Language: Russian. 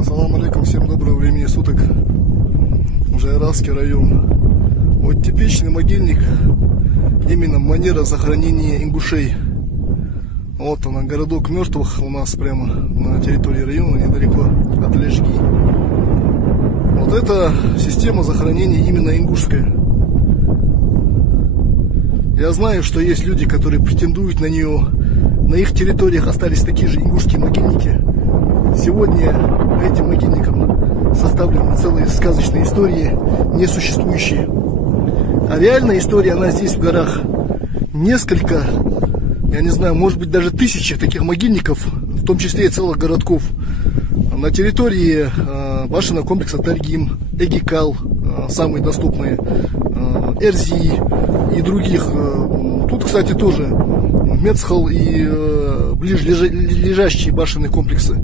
Ассаламу алейкум, всем доброго времени суток. Жайравский район. Вот типичный могильник, именно манера захоронения ингушей. Вот она, городок мертвых у нас прямо на территории района, недалеко от Лежги. Вот это система захоронения именно ингушская. Я знаю, что есть люди, которые претендуют на нее. На их территориях остались такие же ингушские могильники. Сегодня этим могильникам составлены целые сказочные истории, несуществующие. А реальная история, она здесь, в горах. Несколько, я не знаю, может быть даже тысячи таких могильников, в том числе и целых городков. На территории башенного комплекса Тальгим, Эгикал, самые доступные, Эрзи и других. Тут, кстати, тоже Мецхал и ближлежащие башенные комплексы.